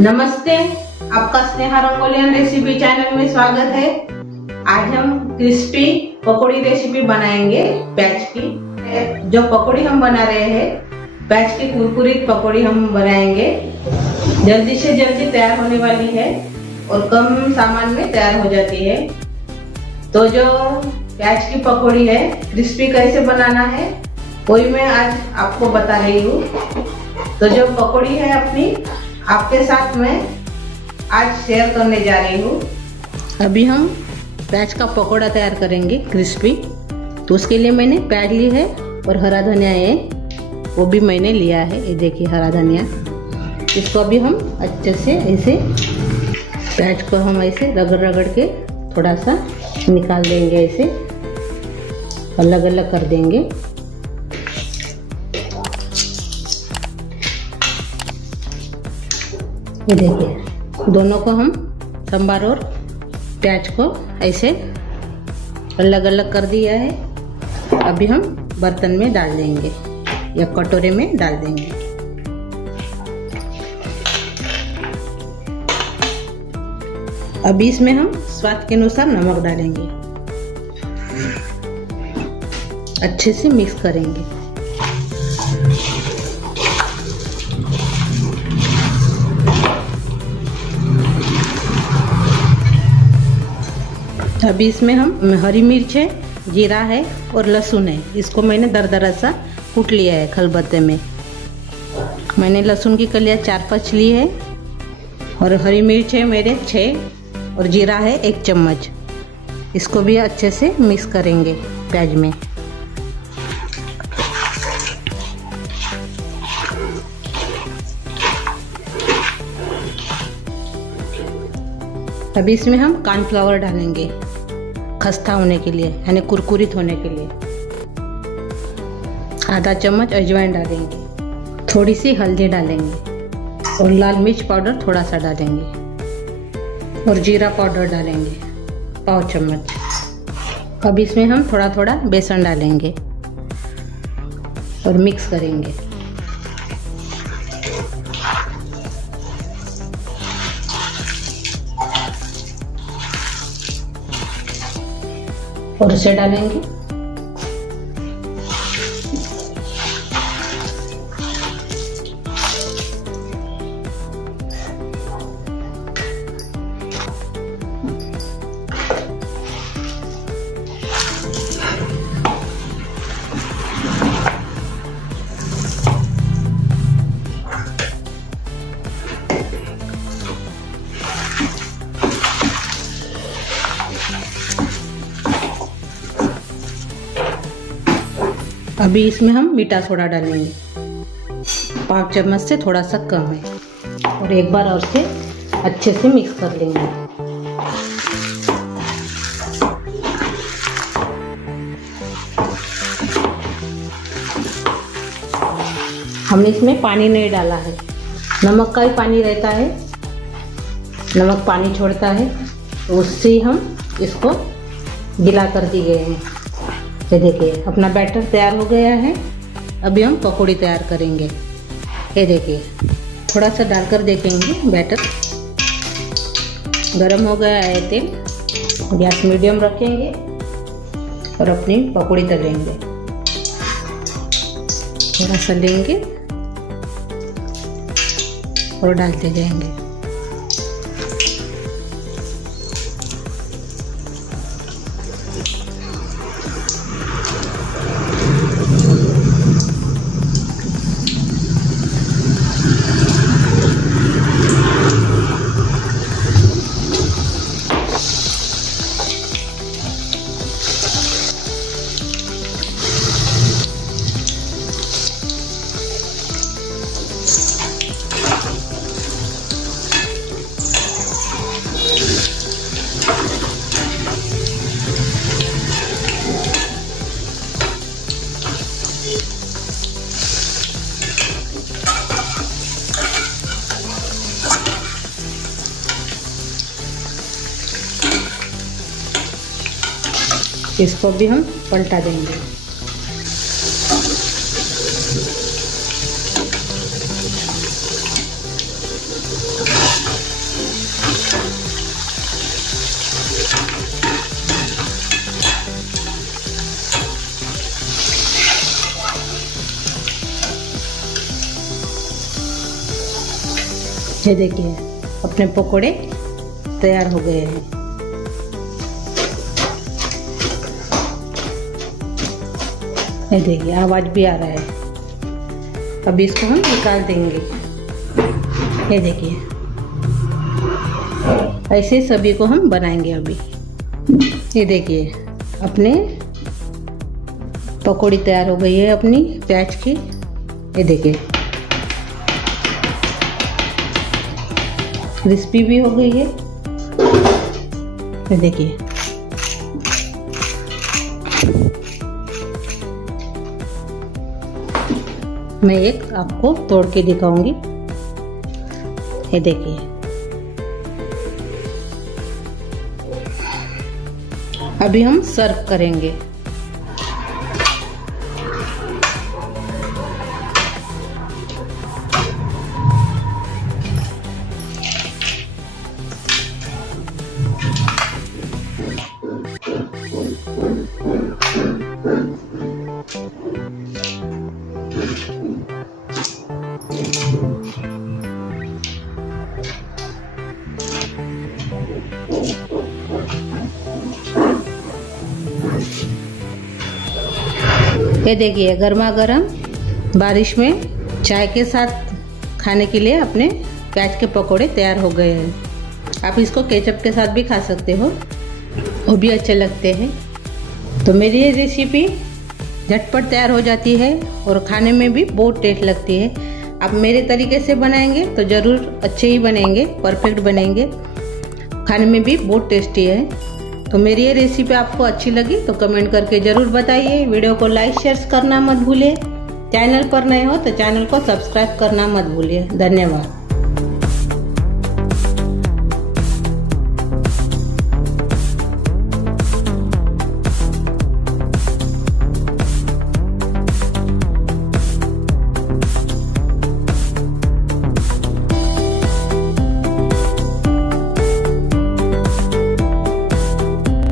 नमस्ते, आपका Sneha रंगोलियन recipe channel में स्वागत है। आज हम क्रिस्पी पकौड़ी रेसिपी बनाएंगे प्याज की। जो पकौड़ी हम बना रहे हैं प्याज की कुरकुरीत पकौड़ी हम बनाएंगे। जल्दी से जल्दी तैयार होने वाली है और कम सामान में तैयार हो जाती है। तो जो प्याज की पकौड़ी है क्रिस्पी कैसे बनाना है वही मैं आज आपको बता रही हूँ। तो जो पकौड़ी है अपनी आपके साथ में आज शेयर करने जा रही हूँ। अभी हम प्याज का पकौड़ा तैयार करेंगे क्रिस्पी। तो उसके लिए मैंने प्याज ली है और हरा धनिया है वो भी मैंने लिया है। ये देखिए हरा धनिया। इसको अभी हम अच्छे से ऐसे प्याज को हम ऐसे रगड़ रगड़ के थोड़ा सा निकाल देंगे, ऐसे अलग अलग कर देंगे। ये देखिए दोनों को हम सांभर और प्याज को ऐसे अलग अलग कर दिया है। अभी हम बर्तन में डाल देंगे या कटोरे में डाल देंगे। अभी इसमें हम स्वाद के अनुसार नमक डालेंगे, अच्छे से मिक्स करेंगे। अभी इसमें हम हरी मिर्च है, जीरा है और लहसुन है, इसको मैंने दरदरा सा कूट लिया है खलबत्ते में। मैंने लहसुन की कलियां 4-5 ली है और हरी मिर्च है मेरे 6 और जीरा है 1 चम्मच। इसको भी अच्छे से मिक्स करेंगे प्याज में। अभी इसमें हम कॉर्नफ्लावर डालेंगे खस्ता होने के लिए, यानी कुरकुरीत होने के लिए। आधा चम्मच अजवाइन डालेंगे, थोड़ी सी हल्दी डालेंगे और लाल मिर्च पाउडर थोड़ा सा डालेंगे और जीरा पाउडर डालेंगे 1/4 चम्मच। अब इसमें हम थोड़ा थोड़ा बेसन डालेंगे और मिक्स करेंगे। और उसे डालेंगे। अभी इसमें हम मीठा सोडा डालेंगे, 5 चम्मच से थोड़ा सा कम है। और एक बार और से अच्छे से मिक्स कर लेंगे। हमने इसमें पानी नहीं डाला है, नमक का ही पानी रहता है, नमक पानी छोड़ता है, तो उससे ही हम इसको गीला कर दिए हैं। ये देखिए अपना बैटर तैयार हो गया है। अभी हम पकौड़ी तैयार करेंगे। ये देखिए थोड़ा सा डालकर देखेंगे बैटर। गरम हो गया है तेल, गैस मीडियम रखेंगे और अपनी पकौड़ी तलेंगे। थोड़ा सा लेंगे और डालते जाएंगे। इसको भी हम पलटा देंगे। ये देखिए अपने पकोड़े तैयार हो गए हैं। ये देखिए आवाज भी आ रहा है। अब इसको हम निकाल देंगे। ये देखिए ऐसे सभी को हम बनाएंगे अभी। ये देखिए अपने पकौड़ी तैयार हो गई है अपनी प्याज की। ये देखिए क्रिस्पी भी हो गई है। ये देखिए मैं एक आपको तोड़ के दिखाऊंगी। ये देखिए अभी हम सर्व करेंगे। ये देखिए गर्मा गर्म बारिश में चाय के साथ खाने के लिए अपने प्याज के पकोड़े तैयार हो गए हैं। आप इसको केचप के साथ भी खा सकते हो, वो भी अच्छे लगते हैं। तो मेरी ये रेसिपी झटपट तैयार हो जाती है और खाने में भी बहुत टेस्ट लगती है। आप मेरे तरीके से बनाएंगे तो ज़रूर अच्छे ही बनेंगे, परफेक्ट बनेंगे, खाने में भी बहुत टेस्टी है। तो मेरी ये रेसिपी आपको अच्छी लगी तो कमेंट करके ज़रूर बताइए। वीडियो को लाइक शेयर करना मत भूलिए। चैनल पर नए हो तो चैनल को सब्सक्राइब करना मत भूलिए। धन्यवाद।